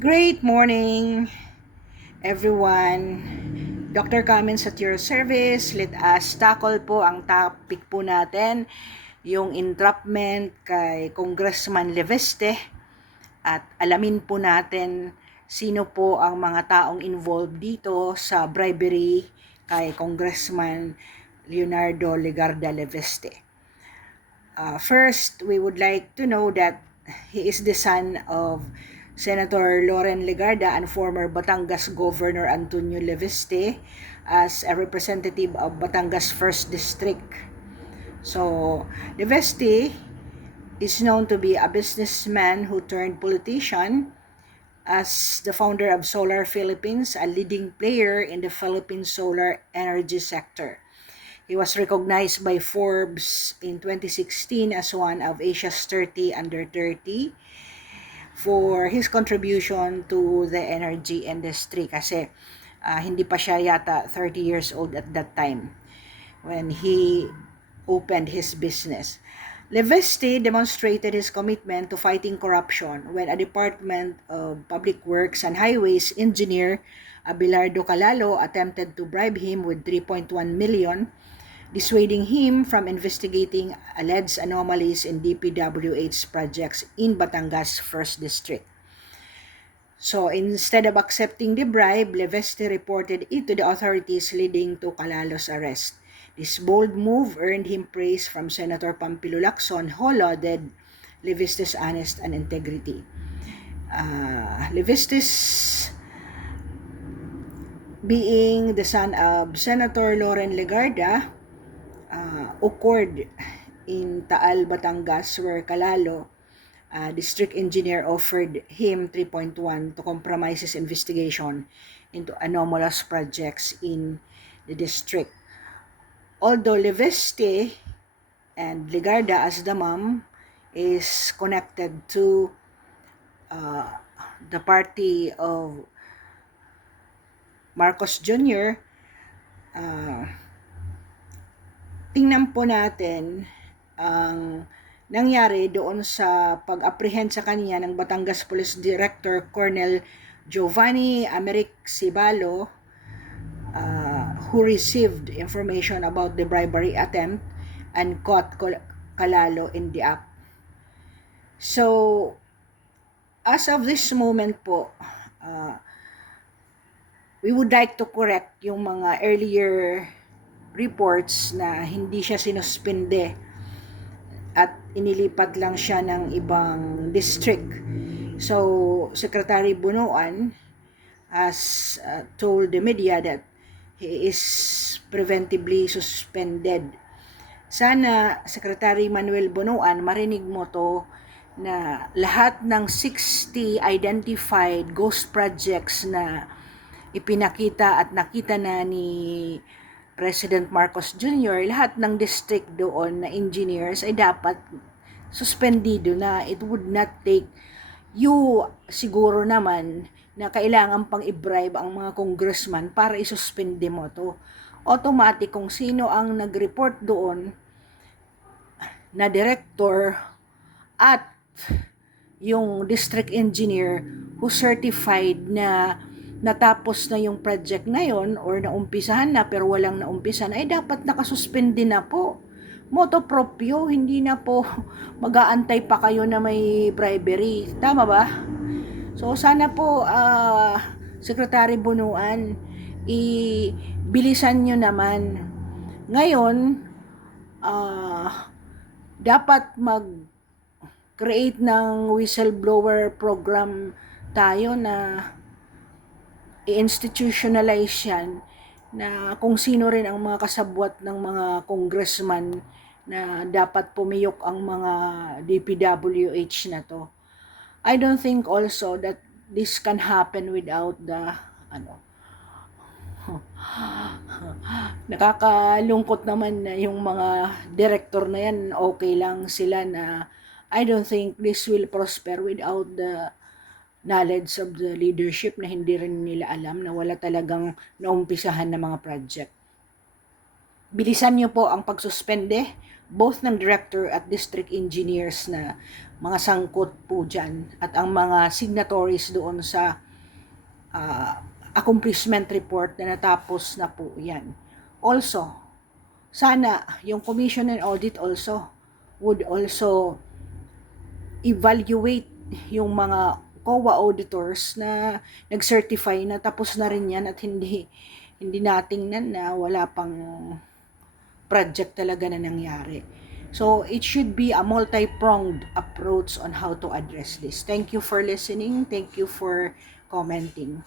Great morning, everyone. Dr. Cummins at your service. Let us tackle po ang topic po natin, yung entrapment kay Congressman Leveste. At alamin po natin sino po ang mga taong involved dito sa bribery kay Congressman Leonardo Legarda Leveste. First, we would like to know that he is the son of Senator Loren Legarda and former Batangas Governor Antonio Leveste as a representative of Batangas 1st District. So, Leveste is known to be a businessman who turned politician as the founder of Solar Philippines, a leading player in the Philippine solar energy sector. He was recognized by Forbes in 2016 as one of Asia's 30 under 30 for his contribution to the energy industry kasi hindi pa siya yata 30 years old at that time when he opened his business. Leveste demonstrated his commitment to fighting corruption when a Department of Public Works and Highways engineer, Abelardo Calalo, attempted to bribe him with 3.1 million, dissuading him from investigating alleged anomalies in DPWH projects in Batangas 1st District. So instead of accepting the bribe, Leveste reported it to the authorities, leading to Calalo's arrest. This bold move earned him praise from Senator Pampilo Lacson, who lauded Leveste's honest and integrity. Leveste's being the son of Senator Loren Legarda occurred in Taal, Batangas, where Calalo, district engineer, offered him 3.1 to compromise his investigation into anomalous projects in the district. Although Leveste and Legarda as the mom is connected to the party of Marcos Jr., tingnan po natin ang nangyari doon sa pag-apprehend sa kanya ng Batangas Police Director Colonel Giovanni Americ Cibalo, who received information about the bribery attempt and caught Calalo in the act. So, as of this moment po, we would like to correct yung mga earlier reports na hindi siya sinuspende at inilipat lang siya ng ibang district. So, Secretary Bunuan has told the media that he is preventively suspended. Sana, Secretary Manuel Bunuan, marinig mo to na lahat ng 60 identified ghost projects na ipinakita at nakita na ni President Marcos Jr., lahat ng district doon na engineers ay dapat suspendido na. It would not take you siguro naman na kailangan pang i-bribe ang mga congressman para isuspende mo to. Automatic kung sino ang nag-report doon na director at yung district engineer who certified na natapos na yung project na yon or naumpisahan na pero walang naumpisahan, ay dapat nakasuspende na po. Moto proprio, hindi na po mag-aantay pa kayo na may bribery. Tama ba? So sana po, Secretary Bunuan, bilisan nyo naman. Ngayon, dapat mag-create ng whistleblower program tayo na i-institutionalize yan, na kung sino rin ang mga kasabwat ng mga congressman na dapat pumiyok ang mga DPWH na to. I don't think also that this can happen without the nakakalungkot naman na yung mga director na yan, okay lang sila na I don't think this will prosper without the knowledge of the leadership na hindi rin nila alam na wala talagang naumpisahan na mga project. bilisan niyo po ang pagsuspende both ng director at district engineers na mga sangkot po dyan at ang mga signatories doon sa accomplishment report na natapos na po yan. Also, sana yung Commission and Audit also would also evaluate yung mga COA auditors na nag-certify na tapos na rin yan at hindi natingnan na wala pang project talaga na nangyari. So, it should be a multi-pronged approach on how to address this. Thank you for listening. Thank you for commenting.